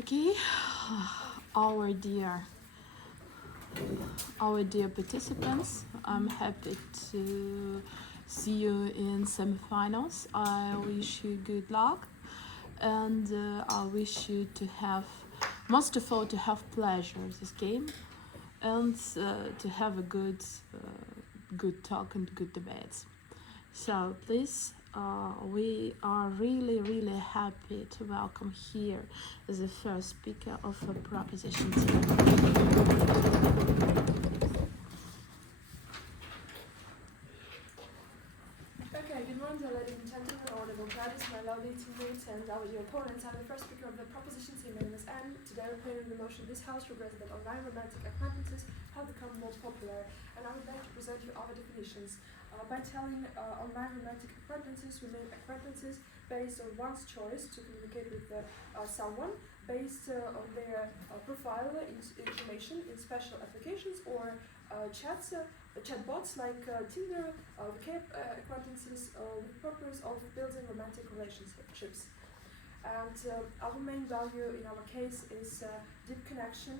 Okay, our dear our dear participants, I'm happy to see you in semi-finals. I wish you good luck, and I wish you to have, most of all, to have pleasure this game, and to have a good talk and good debates. So please, we are really happy to welcome here the first speaker of a proposition team. Okay, good morning, ladies and gentlemen, audible parties, my lovely teammates, and our dear opponents. I'm the first speaker of the proposition team. My name is Anne. Today we're playing the motion this house regrets that online romantic acquaintances have become more popular, and I would like to present you our definitions. By telling online romantic acquaintances, we mean acquaintances based on one's choice to communicate with someone, based on their profile information in special applications or chatbots like Tinder, acquaintances with purpose of building romantic relationships. And our main value in our case is deep connection,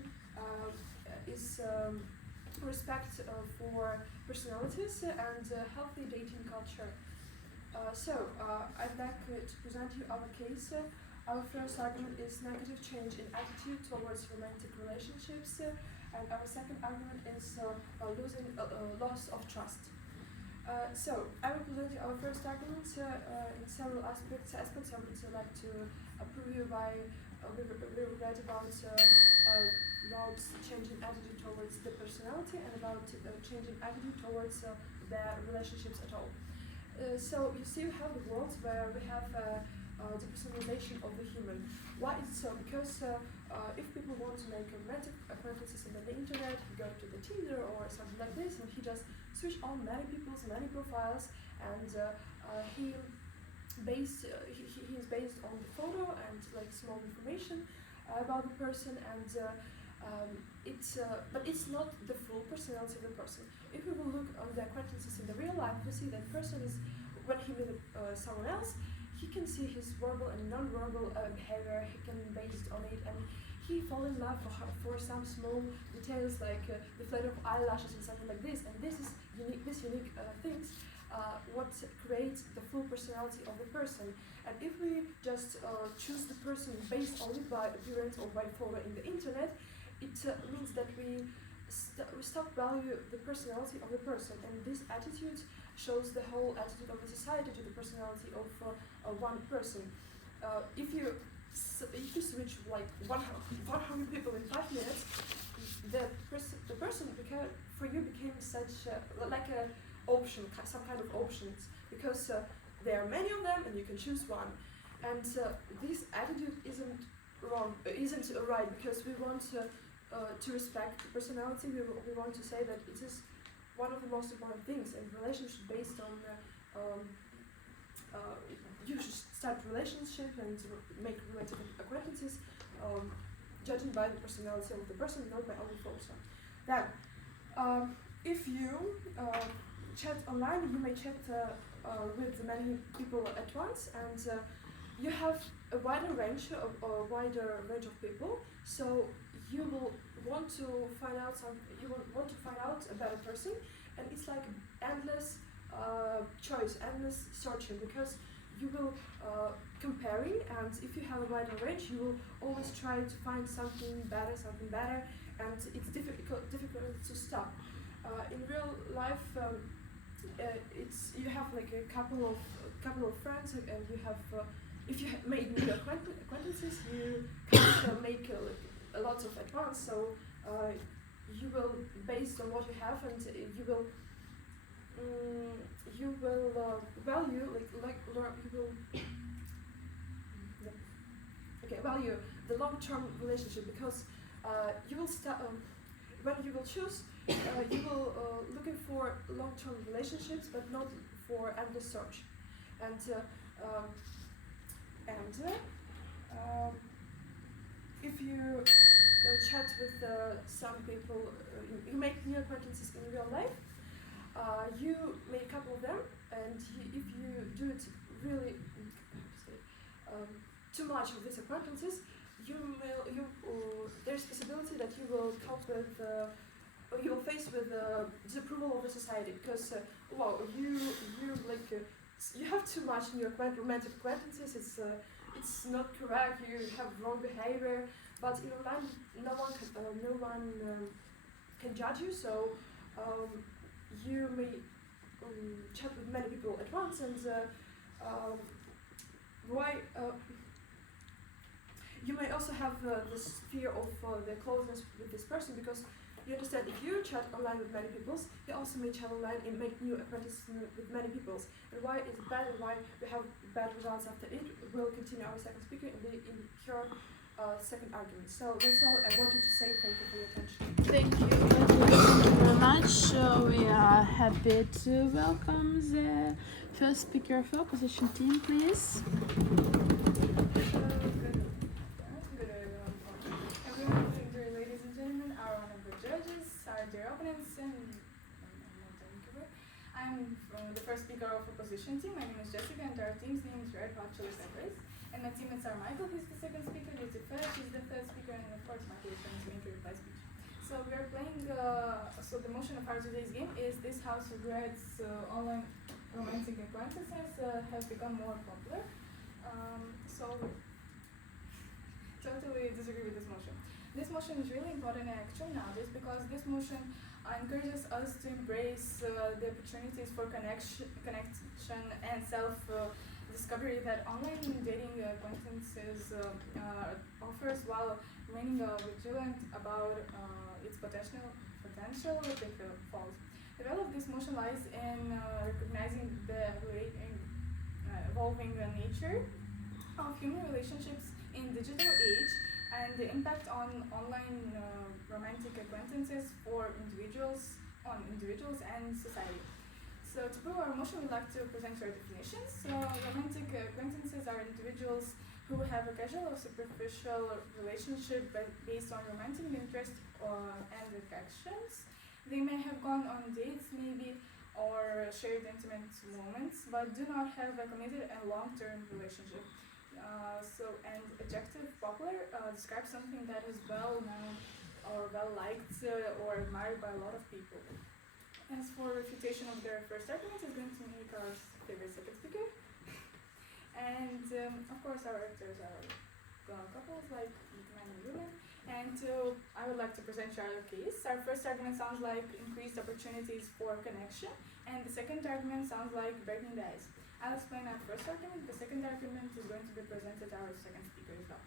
is respect for personalities and healthy dating culture. I'd like to present you our case. Our first argument is negative change in attitude towards romantic relationships, and our second argument is loss of trust. I will present you our first argument in several aspects. I would like to prove you why we regret about changing attitude towards the personality and about changing attitude towards the relationships at all. So you see, we have the world where we have depersonalization of the human. Why is it so? Because if people want to make romantic acquaintances on the internet, he go to the Tinder or something like this, and he just switch on many people's many profiles, and he is based on the photo and like small information about the person, and but it's not the full personality of the person. If we will look on the acquaintances in the real life, we see that person is, when he meets someone else, he can see his verbal and non-verbal behavior. He can based on it, and he fall in love for some small details like the flight of eyelashes and something like this. And this is unique. These unique things what creates the full personality of the person. And if we just choose the person based only by appearance or by photo in the internet, it means that we stop value the personality of the person, and this attitude shows the whole attitude of the society to the personality of one person. If you switch like 100 people in 5 minutes, the person for you became such like a option, some kind of options, because there are many of them and you can choose one. And this attitude isn't right, because we want to respect the personality. We want to say that it is one of the most important things in relationship, based on you should start relationship and make romantic acquaintances judging by the personality of the person, not by only photos. Then, if you chat online, you may chat with many people at once, and you have a wider range of people. So you will want to find out a better person, and it's like endless choice, endless searching, because you will comparing, and if you have a wider range, you will always try to find something better, and it's difficult to stop. In real life, you have like a couple of friends, and you have if you have made new acquaintances, you can't make a lot of at once. So you will, based on what you have, and you will value value the long-term relationship, because you will when you will choose, you will looking for long-term relationships, but not for endless search. And if you chat with some people, you make new acquaintances in real life, you make a couple of them, and if you do it really too much of these acquaintances, there's possibility that you will cope with you will face with disapproval of the society because wow you have too much in your romantic acquaintances. It's not correct. You have wrong behavior, but in online no one can judge you. So you may chat with many people at once, and why you may also have this fear of the closeness with this person because you understand if you chat online with many people, you also may chat online and make new acquaintances with many people. And why it's bad and why we have bad results after it, we'll continue our second speaker in her second argument. So that's all I wanted to say. Thank you for your attention. Thank you very much. We are happy to welcome the first speaker of our opposition team, please. Ladies and gentlemen, our honorable judges, our dear opponents, and I'm from the first speaker of opposition team. My name is Jessica, and our team's name is Red Hot Chili Peppers. And my teammates are Michael, who's the second speaker, Lucifer, she's the third speaker, and of course Michael is going to make a reply speech. So we are playing. So the motion of our today's game is this House of Red's online romantic acquaintances have become more popular. So totally disagree with this motion. This motion is really important actually nowadays because this motion encourages us to embrace the opportunities for connection and self-discovery that online dating acquaintances offers while remaining vigilant about its potential pitfalls. The value of this motion lies in recognizing the evolving nature of human relationships in digital age and the impact on online romantic acquaintances for individuals and society. So to prove our motion, we'd like to present our definitions. So romantic acquaintances are individuals who have a casual or superficial relationship based on romantic interest and affections. They may have gone on dates maybe or shared intimate moments, but do not have a committed and long-term relationship. And adjective popular describes something that is well known or well liked or admired by a lot of people. As for refutation of their first argument, is going to make our favorite second speaker. And of course our actors are couples like men and women. And I would like to present our case. Our first argument sounds like increased opportunities for connection, and the second argument sounds like breaking the ice. I'll explain our first argument. The second argument is going to be presented our second speaker as well.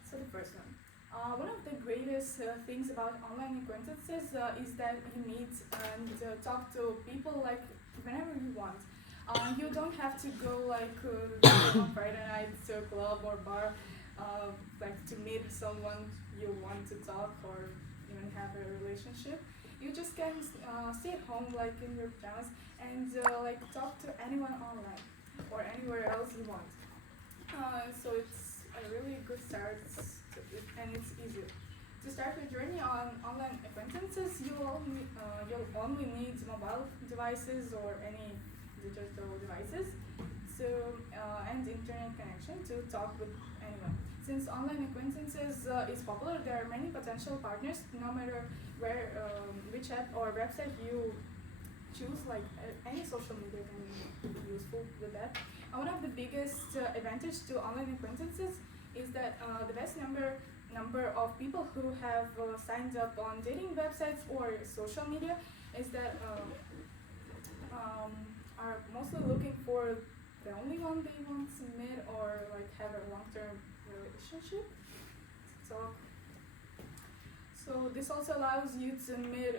So the first one. One of the greatest things about online acquaintances is that you meet and talk to people like whenever you want. You don't have to go like on Friday night to a club or bar like to meet someone you want to talk or even have a relationship. You just can stay at home like in your pajamas and like talk to anyone online or anywhere else you want. So it's a really good start and it's easy. To start your journey on online acquaintances, you'll only need mobile devices or any digital devices and internet connection to talk with anyone. Since online acquaintances is popular, there are many potential partners no matter where, which app or website you choose, like any social media can be useful with that. One of the biggest advantage to online acquaintances is that the vast number of people who have signed up on dating websites or social media is that are mostly looking for the only one they want to meet or like have a long-term relationship. So this also allows you to meet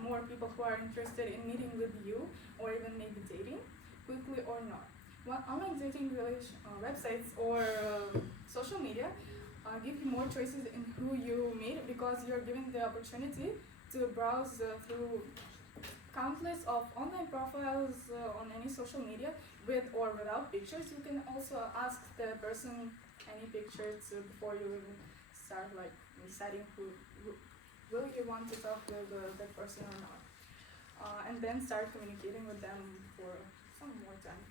more people who are interested in meeting with you or even maybe dating quickly or not. Well, online dating websites or social media give you more choices in who you meet because you're given the opportunity to browse through countless of online profiles on any social media with or without pictures. You can also ask the person any pictures before you even start like deciding who will you want to talk with that person or not, and then start communicating with them for some more time.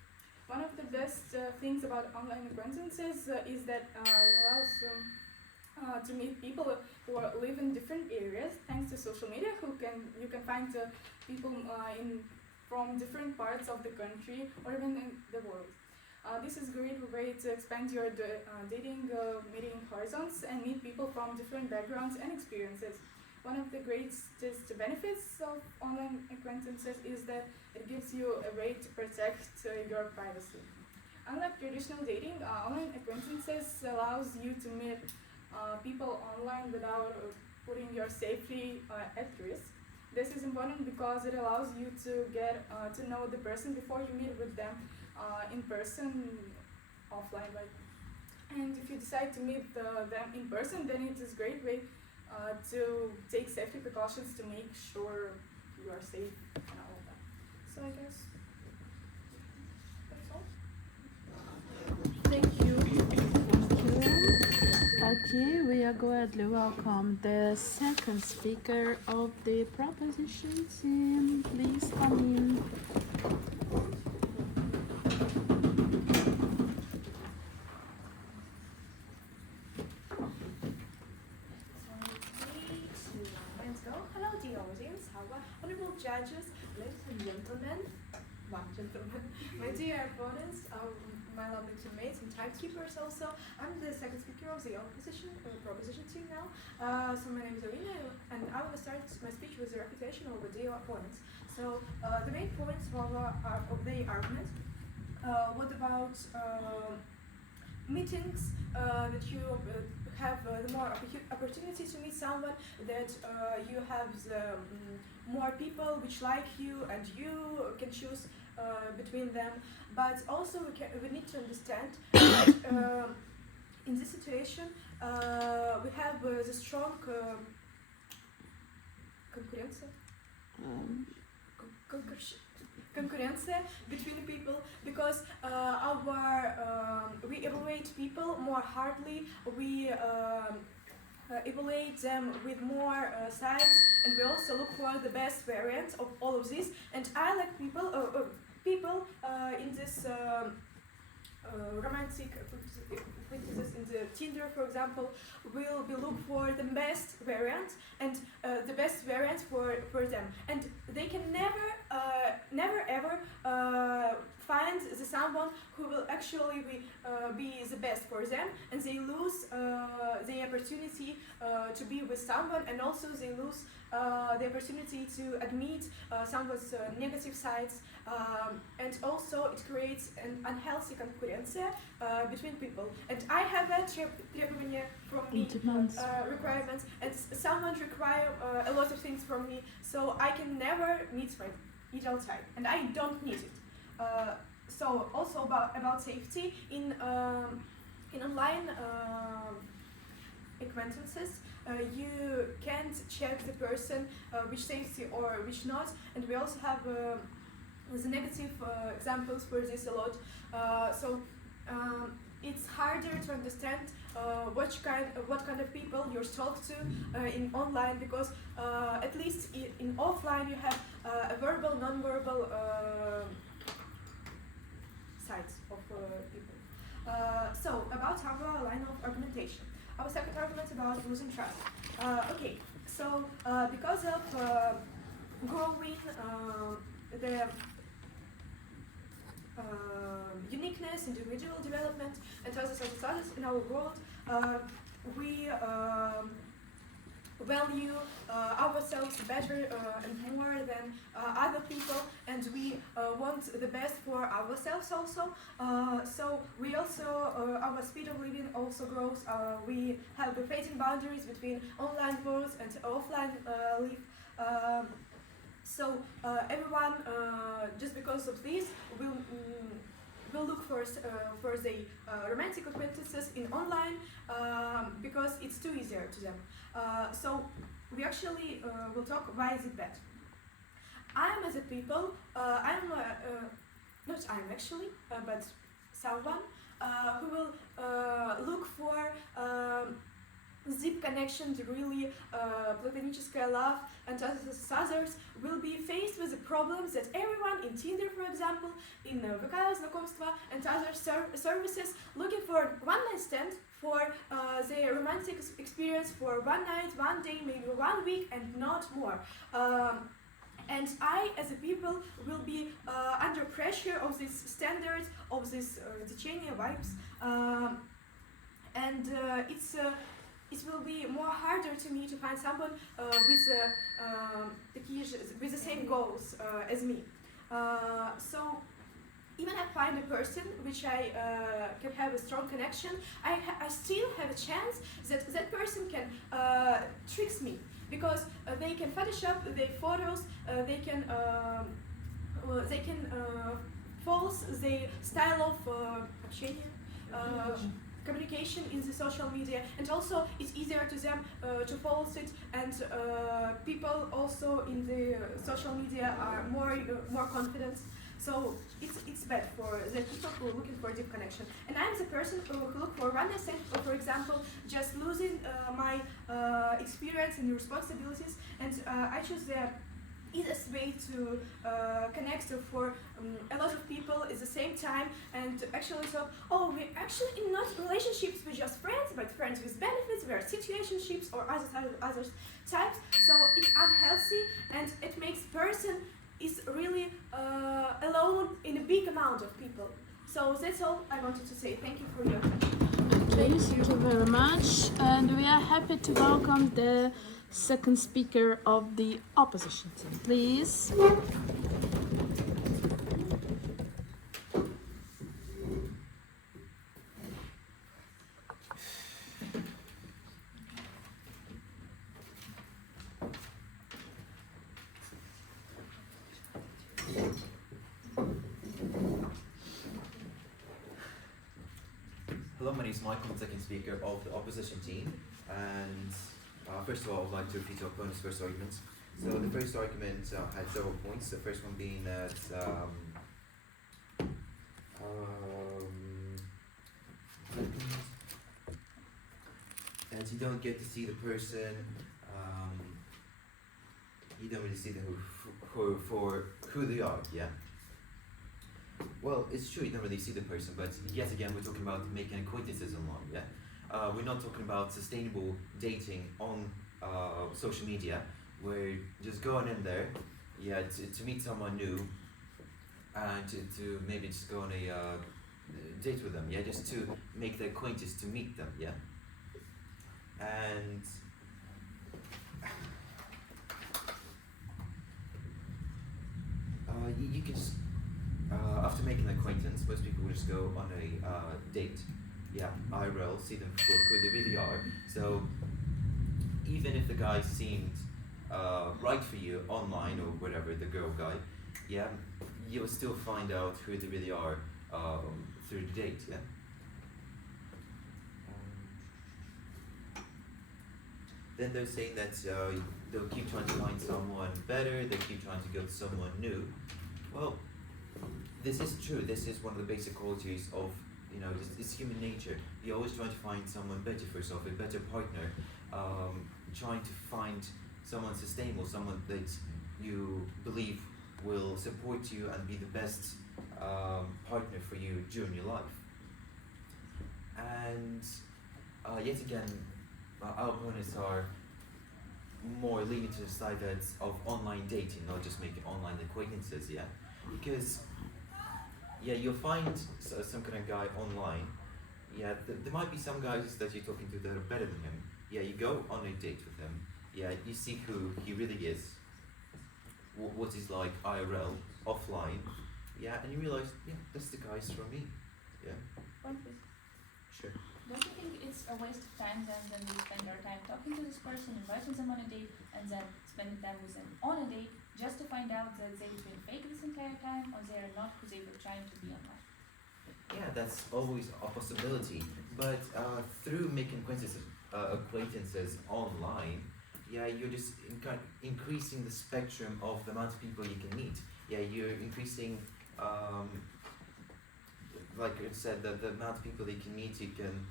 One of the best things about online acquaintances is that it allows to meet people who live in different areas thanks to social media. You can find people from different parts of the country or even in the world. This is a great way to expand your dating meeting horizons and meet people from different backgrounds and experiences. One of the greatest benefits of online acquaintances is that it gives you a way to protect your privacy. Unlike traditional dating, online acquaintances allows you to meet people online without putting your safety at risk. This is important because it allows you to get to know the person before you meet with them in person, offline. And if you decide to meet them in person, then it is a great way to take safety precautions to make sure you are safe and all of that. So I guess that's all. Thank you. Okay, we are gladly welcome the second speaker of the proposition team. Please come in. Let's go. Hello, dear audience. Honorable judges, ladies and gentlemen, my dear opponents, my lovely teammates and timekeepers also. I'm the second speaker of the proposition team now. So my name is Alina, and I will start my speech with a refutation of the dear opponents. So the main points of the argument. What about meetings that you have the more opportunity to meet someone, that you have the more people which like you and you can choose between them. But also we need to understand that in this situation we have the strong concurrence between people, because we evaluate people more hardly, we evaluate them with more sides, and we also look for the best variant of all of this. And I like people in this romantic acquaintances in the Tinder, for example, will be look for the best variant and the best variant for them, and they can never ever find someone who will actually be the best for them, and they lose the opportunity to be with someone, and also they lose the opportunity to admit someone's negative sides, and also it creates an unhealthy concurrence between people. And I have a требования from me, requirements, and someone require a lot of things from me, so I can never meet my ideal type, and I don't need it. So also about safety in online acquaintances, you can't check the person which safety or which not, and we also have the negative examples for this a lot. So it's harder to understand what kind of people you're talking to in online, because at least in offline you have a verbal, non-verbal sides of people. So about our line of argumentation. Our second argument about losing trust. Okay, so because of growing the uniqueness, individual development, and others in our world, we value ourselves better and more than other people, and we want the best for ourselves also. So we also, our speed of living also grows. We have the fading boundaries between online worlds and offline life. So everyone, just because of this, will look for the romantic acquaintances in online because it's too easier to them. So we actually will talk why is it bad. I'm as a people, not I'm actually, but someone who will look for deep connection, the really platonichеская love, and others will be faced with the problems that everyone in Tinder, for example, in VK знакомства and other services looking for one night stand, for their romantic experience for one night, one day, maybe 1 week, and not more. And I, as a people, will be under pressure of this standard, of this Chechnya vibes, and it will be more harder to me to find someone with the same goals as me. So even I find a person which I can have a strong connection, I still have a chance that that person can tricks me, because they can Photoshop their photos, they can false the style of communication in the social media, and also it's easier to them to false it, and people also in the social media are more confident. So it's bad for the people who are looking for a deep connection. And I'm the person who look for one night stand, or for example, just losing my experience and responsibilities, and I choose the easiest way to connect for a lot of people at the same time, and actually so, oh, we're actually in not relationships with just friends, but friends with benefits, we are situationships or other types, so it's unhealthy, and it makes person is really alone in a big amount of people. So that's all I wanted to say. Thank you for your attention. Okay, thank you very much. And we are happy to welcome the second speaker of the opposition team, please. Hello, my name is Michael, the second speaker of the opposition team, and first of all, I would like to repeat your opponent's first arguments. So the first argument had several points, the first one being that you don't get to see the person, you don't really see them for who they are, yeah? Well, it's true you don't really see the person, but yet again we're talking about making acquaintances online, yeah? We're not talking about sustainable dating on social media, where just going in there, yeah, to meet someone new, and to maybe just go on a date with them, yeah, just to make the acquaintance, to meet them, yeah? And you can just, after making an acquaintance, most people will just go on a date, yeah, IRL, see them for who they really are. So even if the guy seemed right for you online or whatever, the girl guy, yeah, you'll still find out who they really are through the date, yeah. Then they're saying that they'll keep trying to find someone better, they keep trying to go to someone new. Well, this is true. This is one of the basic qualities of, you know, it's human nature. You always try to find someone better for yourself, a better partner, trying to find someone sustainable, someone that you believe will support you and be the best partner for you during your life. And yet again, our opponents are more leaning to the side of online dating, not just making online acquaintances, yeah? Because, yeah, you'll find some kind of guy online, yeah, there might be some guys that you're talking to that are better than him, yeah, you go on a date with him, yeah, you see who he really is, what he's like IRL, offline, yeah, and you realize, yeah, that's the guy's for me, yeah? Point please. Sure. Don't you think it's a waste of time then when we spend our time talking to this person, inviting them on a date, and then spending time with them on a date, just to find out that they've been fake this entire time, or they are not who they were trying to be online? Yeah, that's always a possibility, but through making acquaintances online, yeah, you're just increasing the spectrum of the amount of people you can meet. Yeah, you're increasing, like I said, the amount of people that you can meet. You can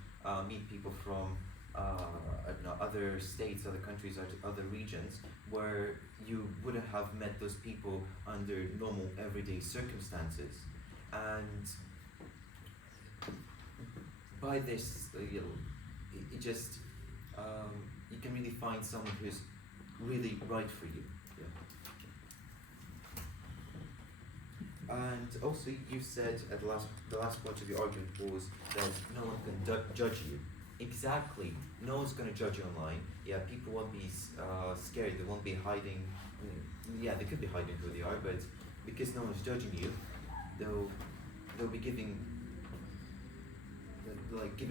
meet people from I don't know, other states, other countries, other regions, where you wouldn't have met those people under normal everyday circumstances. And by this, it just you can really find someone who's really right for you. Yeah. And also, you said at the last point of your argument was that no one can judge you. Exactly. No one's going to judge you online. Yeah, people won't be scared. They won't be hiding. Yeah, they could be hiding who they are, but because no one's judging you, they'll be giving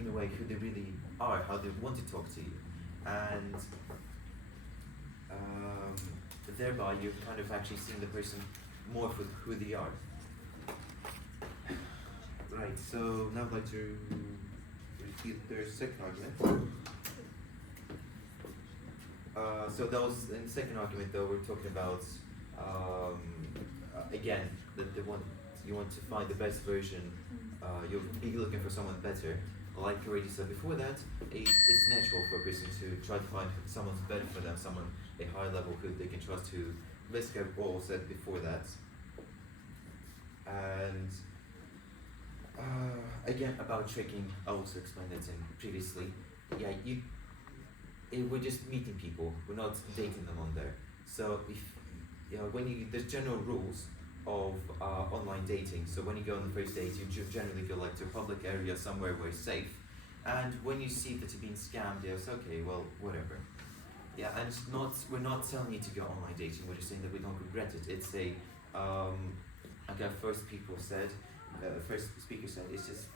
away who they really are, how they want to talk to you, and thereby you're kind of actually seeing the person more for who they are. Right. So now I'd like to refute their second argument. So that was in the second argument, though. We're talking about again that you want to find the best version. You'll be looking for someone better. Like I already said before that, it's natural for a person to try to find someone better for them, someone a higher level who they can trust. To basically I've all said before that. And again about tricking, I also explained it previously. Yeah, we're just meeting people. We're not dating them on there. So if there's general rules of online dating. So when you go on the first date, you generally go like to a public area somewhere where it's safe. And when you see that you're being scammed, it's okay, well, whatever. Yeah, and we're not telling you to go online dating. We're just saying that we don't regret it. It's like our first speaker said, it's just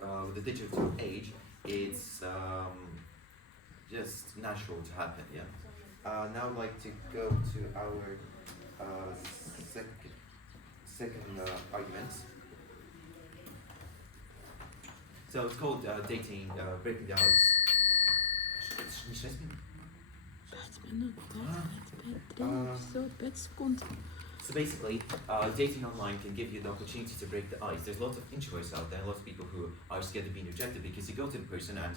with the digital age, it's just natural to happen. Yeah. Now I'd like to go to our second argument. So it's called dating, breaking the ice. So basically, dating online can give you the opportunity to break the ice. There's lots of introverts out there, lots of people who are scared of being rejected because you go to the person and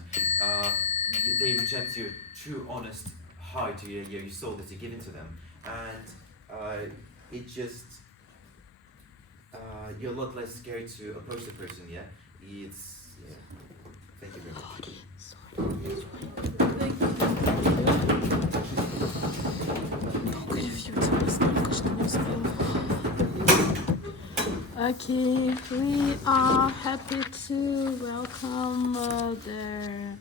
they reject your true, honest heart, your soul that you're giving to them, and it just you're a lot less scared to approach the person. Yeah, Thank you very much. Okay, we are happy to welcome the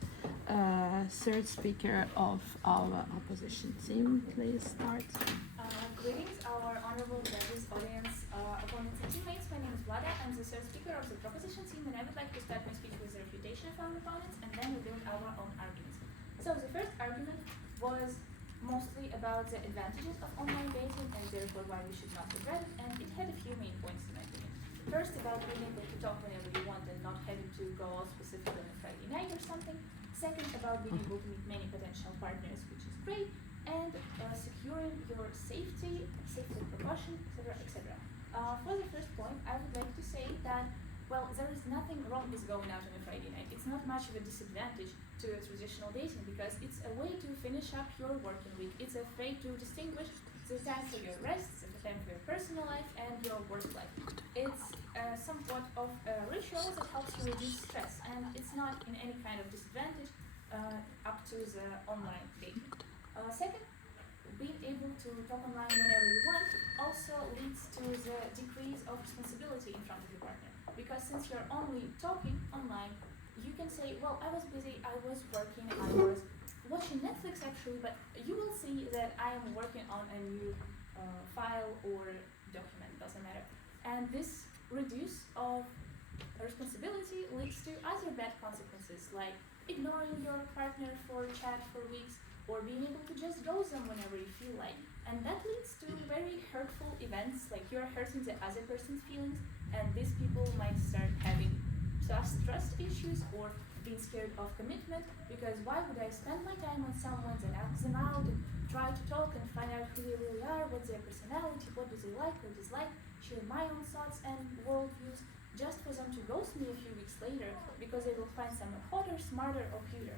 third speaker of our opposition team. Please start. Greetings, our honorable judges, audience, opponents and teammates. My name is Vlada. I'm the third speaker of the proposition team, and I would like to start my speech with the refutation of our opponents, and then we build our own arguments. So the first argument was mostly about the advantages of online dating and therefore why we should not regret it, and it had a few main points in my opinion. First, about being able to talk whenever you want and not having to go out specifically on a Friday night or something. Second, about being able to meet many potential partners, which is great, and securing your safety precaution, etc., etc. For the first point, I would like to say that, well, there is nothing wrong with going out on a Friday night. It's not much of a disadvantage to a traditional dating because it's a way to finish up your working week. It's a way to distinguish the time for your rest, the time for your personal life, and your work life. It's somewhat of a ritual that helps you reduce stress, and it's not in any kind of disadvantage up to the online dating. Second, being able to talk online whenever you want also leads to the decrease of responsibility in front of your partner. Because since you're only talking online, you can say, well, I was busy, I was working, I was watching Netflix actually, but you will see that I am working on a new file or document, doesn't matter. And this reduce of responsibility leads to other bad consequences, like ignoring your partner for chat for weeks, or being able to just ghost them whenever you feel like. And that leads to very hurtful events, like you're hurting the other person's feelings, and these people might start having trust issues or being scared of commitment, because why would I spend my time on someone and ask them out and try to talk and find out who they really are, what's their personality, what do they like or dislike, share my own thoughts and worldviews, just for them to ghost me a few weeks later because they will find someone hotter, smarter, or cuter.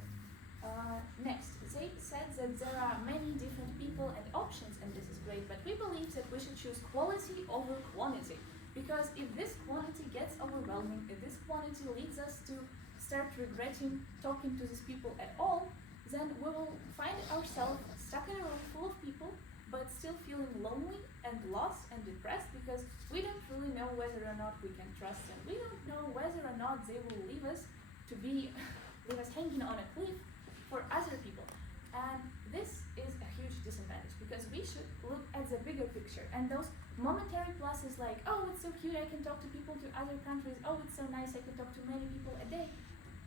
Next, they said that there are many different people and options, and this is great, but we believe that we should choose quality over quantity. Because if this quantity gets overwhelming, if this quantity leads us to start regretting talking to these people at all, then we will find ourselves stuck in a room full of people, but still feeling lonely and lost and depressed because we don't really know whether or not we can trust them. We don't know whether or not they will leave us hanging on a cliff for other people. And this is a huge disadvantage because we should look at the bigger picture, and those momentary pluses like, oh, it's so cute, I can talk to people to other countries, oh, it's so nice, I can talk to many people a day.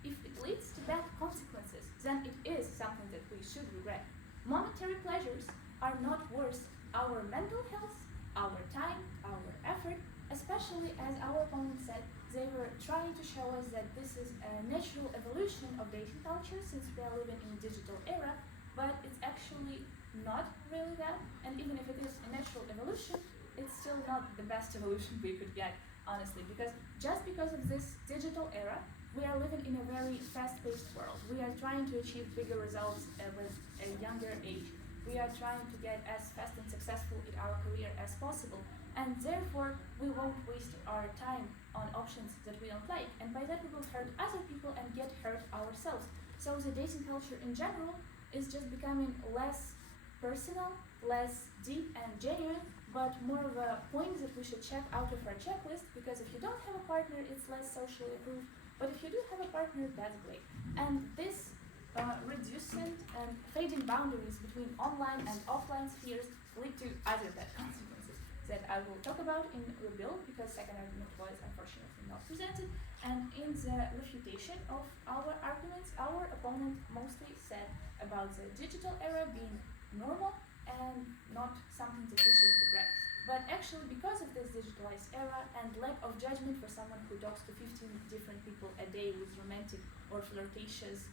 If it leads to bad consequences, then it is something that we should regret. Momentary pleasures are not worth our mental health, our time, our effort, especially as our opponent said, they were trying to show us that this is a natural evolution of dating culture since we are living in a digital era, but it's actually not really that, and even if it is a natural evolution, it's still not the best evolution we could get, honestly, because just because of this digital era, we are living in a very fast-paced world. We are trying to achieve bigger results with a younger age. We are trying to get as fast and successful in our career as possible, and therefore we won't waste our time on options that we don't like, and by that we will hurt other people and get hurt ourselves. So the dating culture in general is just becoming less personal, less deep and genuine, but more of a point that we should check out of our checklist, because if you don't have a partner, it's less socially approved, but if you do have a partner, that's great. And this reducing and fading boundaries between online and offline spheres lead to other bad consequences that I will talk about in Rebuild, because second argument was unfortunately not presented. And in the refutation of our arguments, our opponent mostly said about the digital era being normal and not something that we should regret. But actually, because of this digitalized era and lack of judgment for someone who talks to 15 different people a day with romantic or flirtatious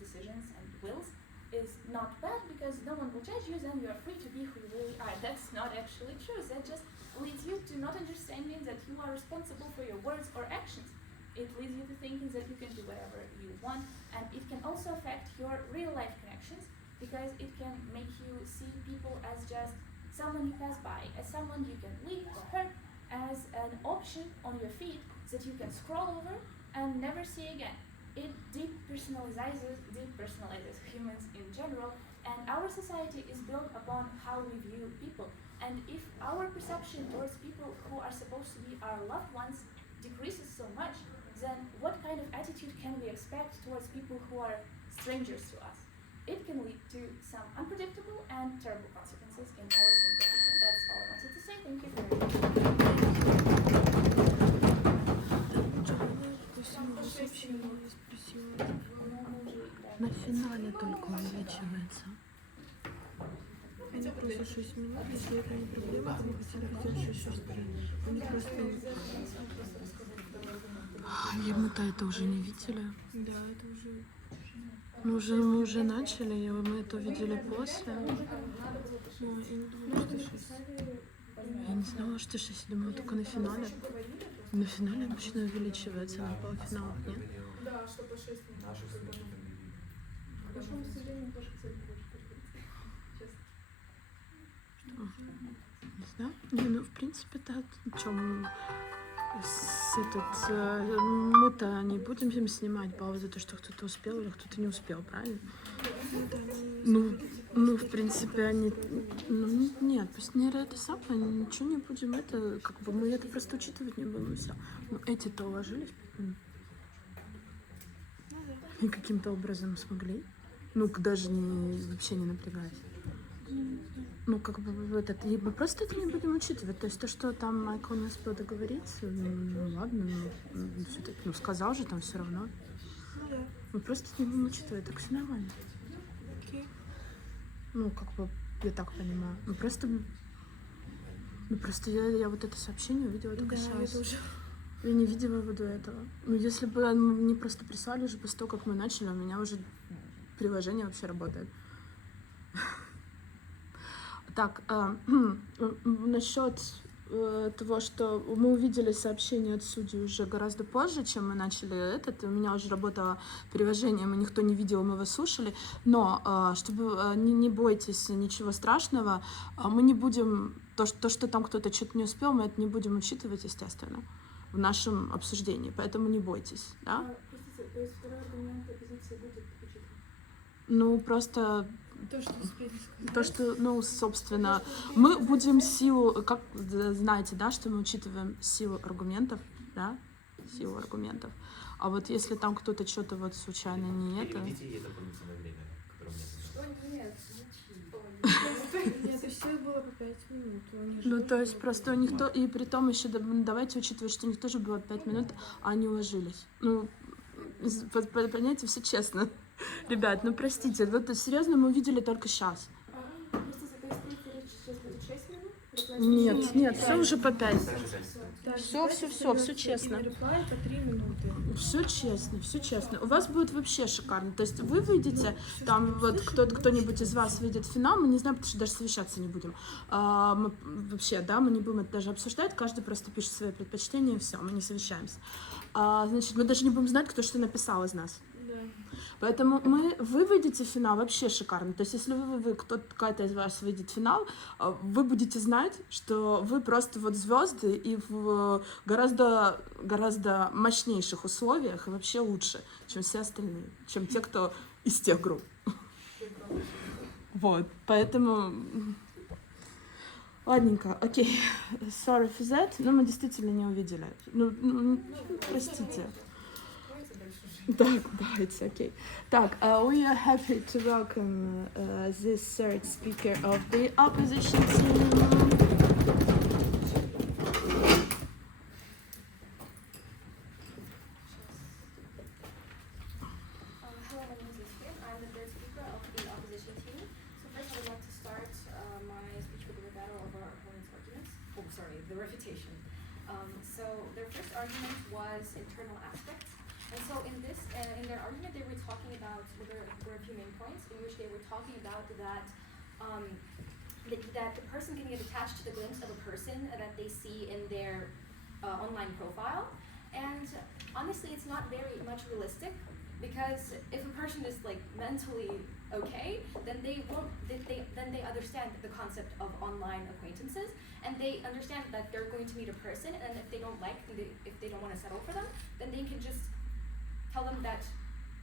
decisions and wills, is not bad because no one will judge you, then you are free to be who you really are. That's not actually true. That just leads you to not understanding that you are responsible for your words or actions. It leads you to thinking that you can do whatever you want, and it can also affect your real life connections because it can make you see people as just someone you pass by, as someone you can leave or hurt, as an option on your feed that you can scroll over and never see again. It depersonalizes humans in general, and our society is built upon how we view people. And if our perception towards people who are supposed to be our loved ones decreases so much, then what kind of attitude can we expect towards people who are strangers to us? It can lead to some unpredictable and terrible consequences in our society. And that's all I wanted to say. Thank you very much. На финале только увеличивается. Они просто 6 минут, если это не проблема, то мы хотели сделать 6 быстрее. Они просто... Мы-то это уже не видели. Да, это уже... Мы уже начали, и мы это увидели после. Но я не думала, что 6. Я не знала, что 6, думала только на финале. На финале обычно увеличивается, на полуфиналах нет. Да, чтобы 6 минут. Почему, к сожалению, тоже хотели больше переходить? Честно. Не знаю. Не, ну, в принципе, да, чем мы-то не будем им снимать баллы за то, что кто-то успел или кто-то не успел, правильно? Ну, в принципе, они... Ну, нет, пусть не это самое, ничего не будем, это, как бы, мы это просто учитывать не будем, и все. Ну, эти-то уложились, и каким-то образом смогли. Ну, даже вообще не напрягаясь. Ну, как бы, мы просто это не будем учитывать. То есть то, что там Майкл не успел договориться, ну ладно, все-таки, сказал же там все равно. Мы просто не будем учитывать, так все нормально. Ну, как бы, я так понимаю. Просто я вот это сообщение увидела только сейчас. Я не видела его до этого. Ну, если бы мне просто прислали уже после того, как мы начали, у меня уже приложение вообще работает. Так, насчет того, что мы увидели сообщение от судей уже гораздо позже, чем мы начали у меня уже работало приложение, мы никто не видел, мы вас слушали, но чтобы не бойтесь ничего страшного, мы не будем, то, что там кто-то что-то не успел, мы это не будем учитывать, естественно, в нашем обсуждении, поэтому не бойтесь, да? Простите, то есть второй аргумент оппозиции будет учитывать? Ну, просто То, что успели сказать. то, что, ну, собственно, мы будем силу, как знаете, да, что мы учитываем силу аргументов, да, силу аргументов. А вот если там кто-то что-то вот случайно не это... Переведите ей дополнительное время, которое мне Что нет? Нет, все было по 5 минут. Ну, то есть просто у них то... И при том еще давайте учитывать, что у них тоже было 5 минут, а они уложились. Ну, понимаете, все честно. Ребят, ну простите, вот серьезно, мы увидели только сейчас. Простите, то есть сейчас будет 6 минут? Нет, все уже по 5. Все Все честно. Реплай по 3 минуты. Все честно. У вас будет вообще шикарно. То есть вы выйдете, там вот кто-нибудь из вас выйдет в финал, мы не знаем, потому что даже совещаться не будем. Мы, вообще, да, мы не будем это даже обсуждать, каждый просто пишет свои предпочтения, и все, мы не совещаемся. Значит, мы даже не будем знать, кто что написал из нас. Поэтому вы выйдете в финал вообще шикарно. То есть, если какая-то из вас выйдет в финал, вы будете знать, что вы просто вот звезды и в гораздо мощнейших условиях и вообще лучше, чем все остальные, чем те, кто из тех групп. Вот, поэтому... Ладненько, окей. Sorry for that. Но мы действительно не увидели. Ну простите. Так, it's okay. Так, we are happy to welcome this third speaker of the opposition team. Hello, my name is Krym. I'm the third speaker of the opposition team. So first I would like to start my speech with the rebuttal of our opponent's arguments. Oh, sorry, the refutation. So their first argument was internal aspects. And so in their argument, they were talking about, there were a few main points in which they were talking about that that the person can get attached to the glimpse of a person that they see in their online profile. And honestly, it's not very much realistic, because if a person is like mentally okay, then they understand the concept of online acquaintances, and they understand that they're going to meet a person, and if they don't like, if they don't want to settle for them, then they can just tell them that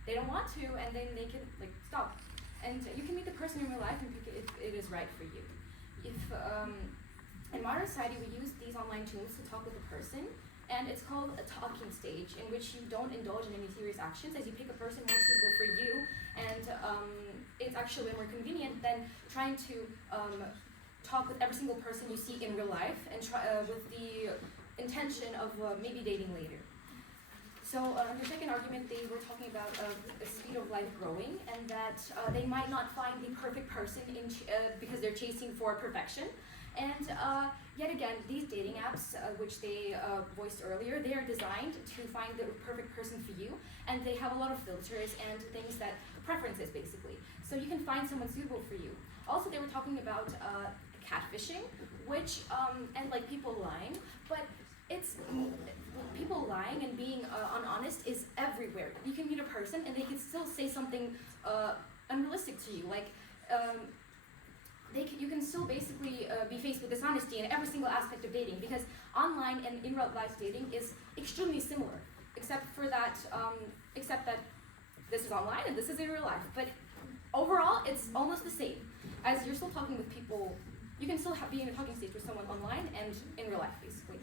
they don't want to, and then they can like stop. And you can meet the person in real life and pick if it is right for you. If in modern society we use these online tools to talk with a person, and it's called a talking stage, in which you don't indulge in any serious actions, as you pick a person more suitable for you, and it's actually more convenient than trying to talk with every single person you see in real life, and try with the intention of maybe dating later. So in the second argument, they were talking about the speed of life growing, and that they might not find the perfect person because they're chasing for perfection. And yet again, these dating apps, which they voiced earlier, they are designed to find the perfect person for you, and they have a lot of filters and things that, preferences basically. So you can find someone suitable for you. Also, they were talking about catfishing, which, and like people lying, but it's people lying and being unhonest is everywhere. You can meet a person and they can still say something unrealistic to you, like you can still basically be faced with dishonesty in every single aspect of dating, because online and in real life dating is extremely similar, except that this is online and this is in real life. But overall, it's almost the same, as you're still talking with people. You can still be in a talking stage with someone online and in real life, basically.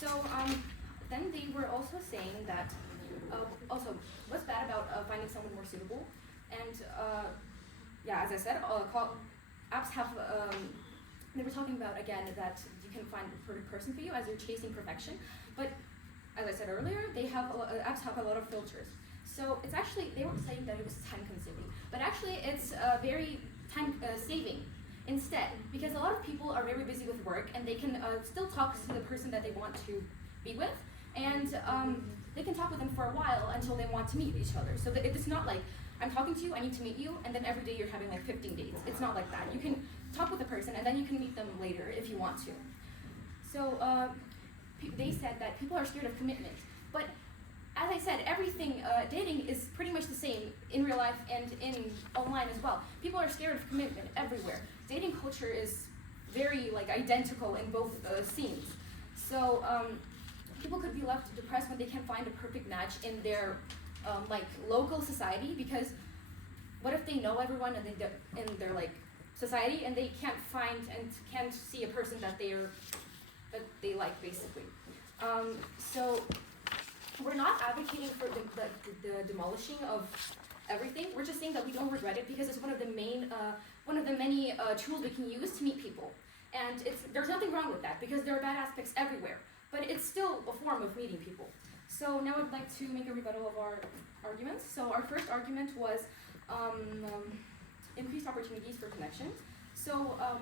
So then they were also saying that also what's bad about finding someone more suitable, and yeah, as I said, apps have they were talking about again that you can find the perfect person for you as you're chasing perfection, but as I said earlier, they have apps have a lot of filters. So it's actually, they were saying that it was time consuming, but actually it's very time saving instead, because a lot of people are very busy with work and they can still talk to the person that they want to be with, and they can talk with them for a while until they want to meet each other. So it's not like, I'm talking to you, I need to meet you, and then every day you're having like 15 dates. It's not like that. You can talk with a person and then you can meet them later if you want to. So they said that people are scared of commitment. But as I said, everything, dating is pretty much the same in real life and in online as well. People are scared of commitment everywhere. Dating culture is very identical in both scenes. So people could be left depressed when they can't find a perfect match in their local society, because what if they know everyone and in their society and they can't find and can't see a person that they like, basically. So we're not advocating for the demolishing of everything. We're just saying that we don't regret it because it's one of the many tools we can use to meet people. And there's nothing wrong with that because there are bad aspects everywhere, but it's still a form of meeting people. So now I'd like to make a rebuttal of our arguments. So our first argument was increased opportunities for connection. So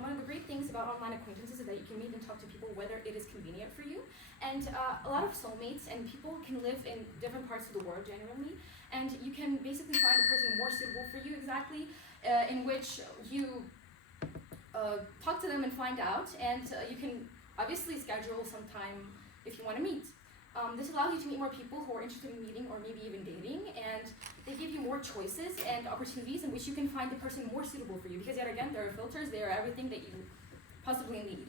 one of the great things about online acquaintances is that you can meet and talk to people whether it is convenient for you. And a lot of soulmates and people can live in different parts of the world generally, and you can basically find a person more suitable for you exactly, in which you talk to them and find out, and you can obviously schedule some time if you want to meet. This allows you to meet more people who are interested in meeting or maybe even dating, and they give you more choices and opportunities in which you can find the person more suitable for you, because yet again, there are filters, there are everything that you possibly need.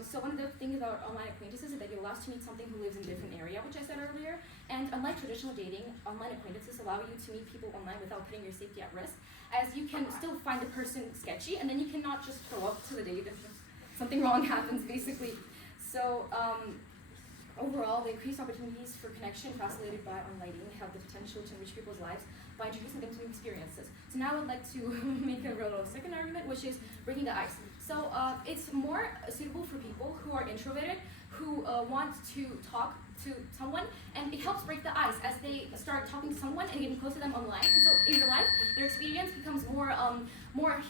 So one of the things about online acquaintances is that you're allowed to meet something who lives in a different area, which I said earlier, and unlike traditional dating, online acquaintances allow you to meet people online without putting your safety at risk, as you can still find the person sketchy, and then you cannot just show up to the date if something wrong happens, basically. So overall, the increased opportunities for connection facilitated by online dating have the potential to enrich people's lives by introducing them to new experiences. So now I would like to make a second argument, which is breaking the ice. So it's more suitable for people who are introverted, who want to talk to someone, and it helps break the ice as they start talking to someone and getting close to them online. And so in real life, their experience becomes more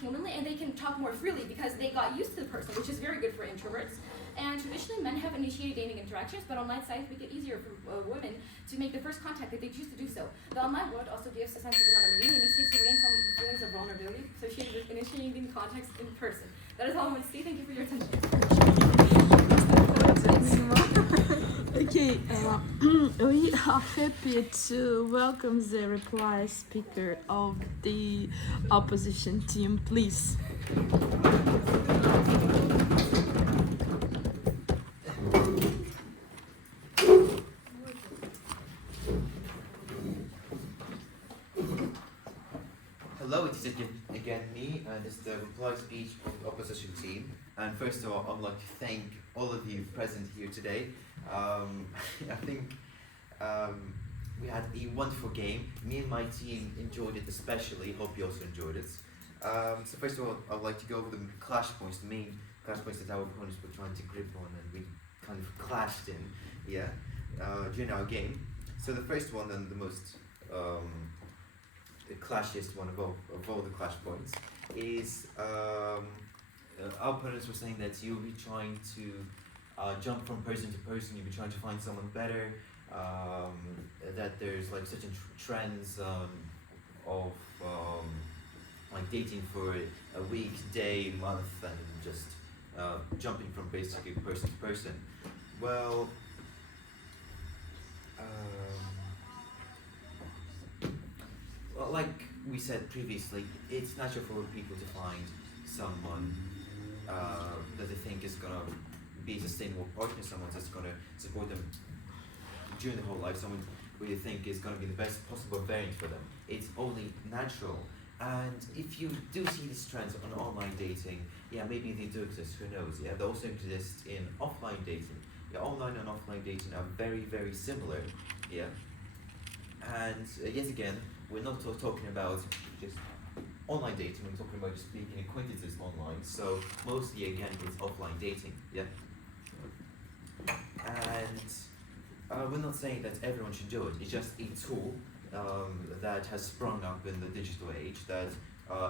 humanly, and they can talk more freely because they got used to the person, which is very good for introverts. And traditionally, men have initiated dating interactions, but online sites make it easier for women to make the first contact if they choose to do so. The online world also gives a sense of anonymity, and it takes away some feelings of vulnerability associated with initiating contacts in person. That is all I want to say. Thank you for your attention. Okay, we are happy to welcome the reply speaker of the opposition team, please. Hello, it is again me, and it's the reply speech of the opposition team. And first of all, I'd like to thank all of you present here today. I think we had a wonderful game. Me and my team enjoyed it especially. Hope you also enjoyed it. So first of all, I'd like to go over the clash points, the main clash points that our opponents were trying to grip on, and we kind of clashed in, during our game. So the first one, and the most the clashiest one of all the clash points, is our opponents were saying that you'll be trying to jump from person to person, you'll be trying to find someone better, that there's like certain trends of like dating for a week, day, month, and just jumping from basically person to person. Well, like we said previously, it's natural for people to find someone that they think is gonna be a sustainable partner, someone that's gonna support them during the whole life, someone who you think is gonna be the best possible variant for them. It's only natural. And if you do see these trends on online dating, maybe they do exist, who knows, they also exist in offline dating. Online and offline dating are very, very similar, and yet again, we're not talking about just online dating, we're talking about just making acquaintances online, so mostly again it's offline dating, and we're not saying that everyone should do it, it's just a tool that has sprung up in the digital age that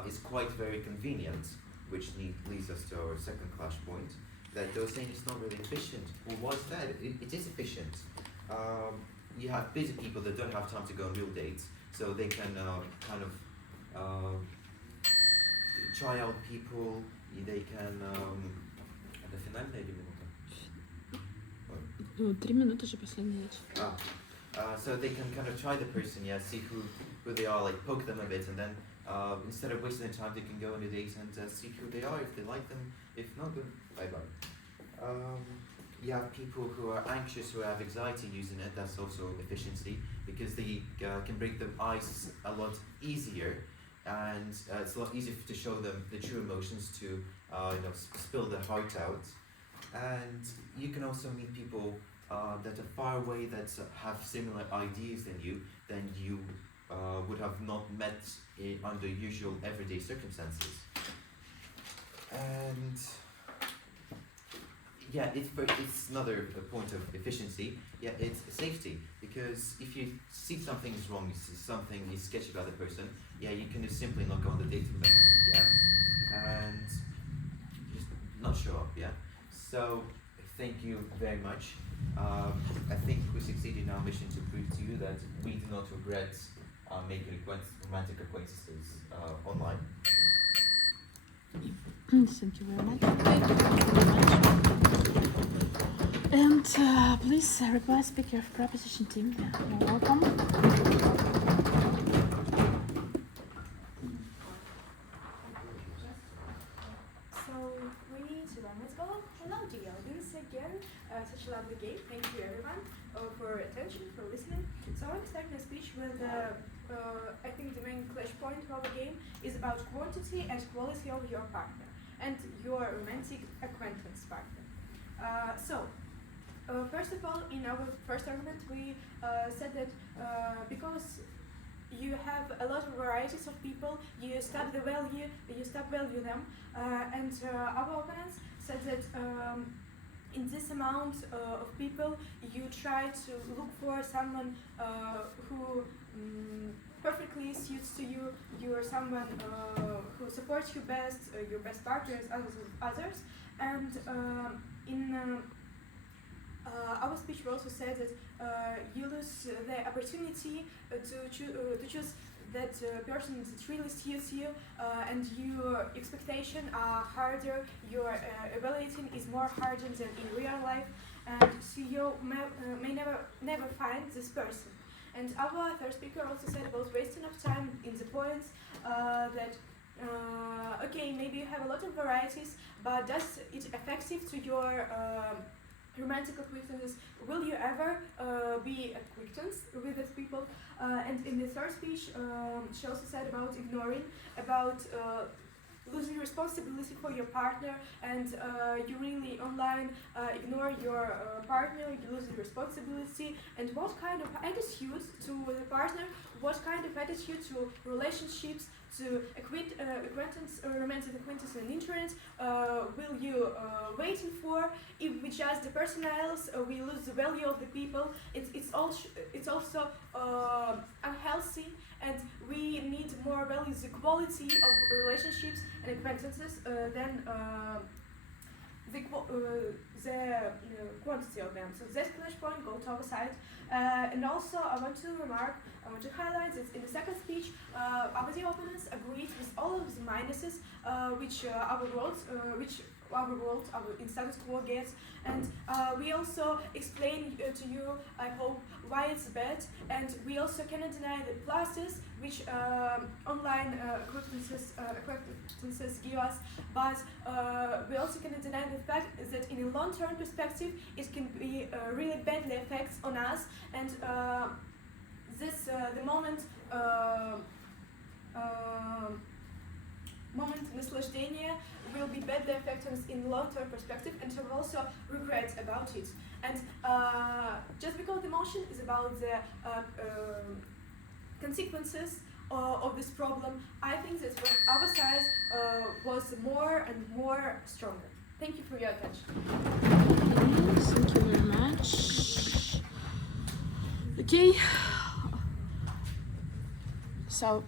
is quite very convenient, which leads us to our second clash point, that they were saying it's not really efficient. Well, why is that? It is efficient. You have busy people that don't have time to go on real dates, so they can kind of try out people, they can Ну, 3 минуты же последняя речь. So they can kind of try the person, yeah, see who they are, like poke them a bit, and then instead of wasting their time, they can go on a date and see who they are, if they like them. If not, then bye bye. You have people who are anxious, who have anxiety using it. That's also efficiency, because they can break the ice a lot easier, and it's a lot easier to show them the true emotions, to spill their heart out. And you can also meet people that are far away, that have similar ideas than you would have not met under usual everyday circumstances. And yeah, it's another point of efficiency. Yeah, it's safety, because if you see something is wrong, you see something is sketchy about the person, yeah, you can just simply not go on the date with them, yeah, and just not show up, yeah. So thank you very much. I think we succeeded in our mission to prove to you that we do not regret making romantic acquaintances online. Thank you very much. Thank you very much. And please reply speaker of proposition team. You're welcome. So we need to run. Let's go. Hello, dear audience again. Such a lovely game. Thank you everyone for attention, for listening. So I'm starting a speech with I think the main clash point of the game is about quantity and quality of your partner and your romantic acquaintance partner. First of all, in our first argument, we said that because you have a lot of varieties of people, you stop value them, and our opponents said that in this amount of people, you try to look for someone who perfectly suits to you. You are someone who supports you best, your best partners, others, and in our speech we also said that you lose the opportunity to choose that person that really suits you, and your expectations are harder, your evaluating is more harder than in real life, and so you may never find this person. And our third speaker also said about wasting of time in the points that okay, maybe you have a lot of varieties, but does it effective to your romantic acquaintances? Will you ever be acquaintance with these people? And in the third speech, she also said about ignoring, about losing responsibility for your partner, and you really online ignore your partner, you lose the responsibility, and what kind of attitude to the partner, what kind of attitude to relationships, to acquaintance, romantic acquaintance and interest will you waiting for? If we just the personals, we lose the value of the people. It's also unhealthy, and we need more values the quality of relationships and acquaintances than the quantity of them. So this clash point go to our side. And also I want to highlight that in the second speech, our the opponents agreed with all of the minuses which our world in status quo gets, and we also explain to you, I hope, why it's bad, and we also cannot deny the pluses which online acquaintances give us, but we also cannot deny the fact that in a long-term perspective it can be really badly effects on us, and the moment наслаждения will be badly affected us in long-term perspective, and to also regret about it. And just because the emotion is about the consequences of this problem, I think that our side was more and more stronger. Thank you for your attention. Thank you very much. Okay. So